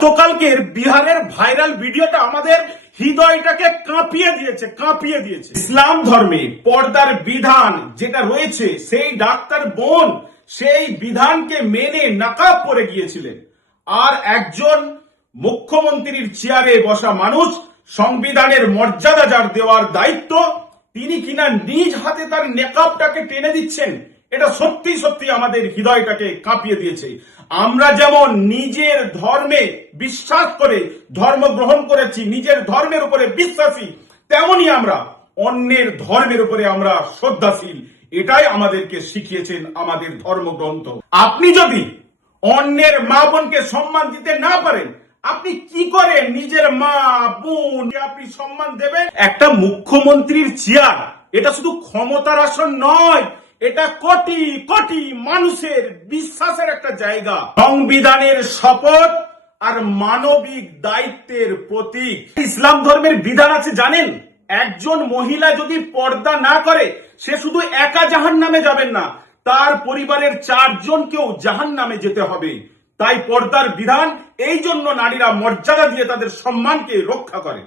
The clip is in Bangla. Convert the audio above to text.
গতকালকের বিহারের ভাইরাল ভিডিওটা আমাদের হৃদয়টাকে কাঁপিয়ে দিয়েছে। ইসলাম ধর্মে পর্দার বিধান যেটা রয়েছে, সেই ডাক্তার বোন সেই বিধানকে মেনে নাকাব পরে গিয়েছিলেন। আর একজন মুখ্যমন্ত্রীর চেয়ারে বসা মানুষ, সংবিধানের মর্যাদা যার দেওয়ার দায়িত্ব, তিনি কিনা নিজ হাতে তার নেকাবটাকে টেনে দিচ্ছেন। এটা সত্যি সত্যি আমাদের হৃদয়টাকে কাঁপিয়ে দিয়েছে। আমরা যেমন নিজের ধর্মে বিশ্বাস করে ধর্ম গ্রহণ করেছি, নিজের ধর্মের উপরে বিশ্বাসী, তেমনি আমরা অন্যের ধর্মের উপরে আমরা শ্রদ্ধাশীল। এটাই আমাদেরকে শিখিয়েছেন আমাদের ধর্মগ্রন্থ। আপনি যদি অন্যের মা বোনকে সম্মান দিতে না পারেন, আপনি কি করে নিজের মা বোন আপনি সম্মান দেবেন? একটা মুখ্যমন্ত্রীর চেয়ার, এটা শুধু ক্ষমতার আসন নয়, এটা কোটি কোটি মানুষের বিশ্বাসের একটা জায়গা। সংবিধানের শপথ আর মানবিক দায়িত্বের প্রতীক। ইসলাম ধর্মের বিধান আছে জানেন, একজন মহিলা যদি পর্দা না করে, সে শুধু একা জাহান্নামে যাবেন না, তার পরিবারের 4 জনকেও জাহান্নামে যেতে হবে। তাই পর্দার বিধান এই জন্য নারীরা মর্যাদা দিয়ে তাদের সম্মানকে রক্ষা করে।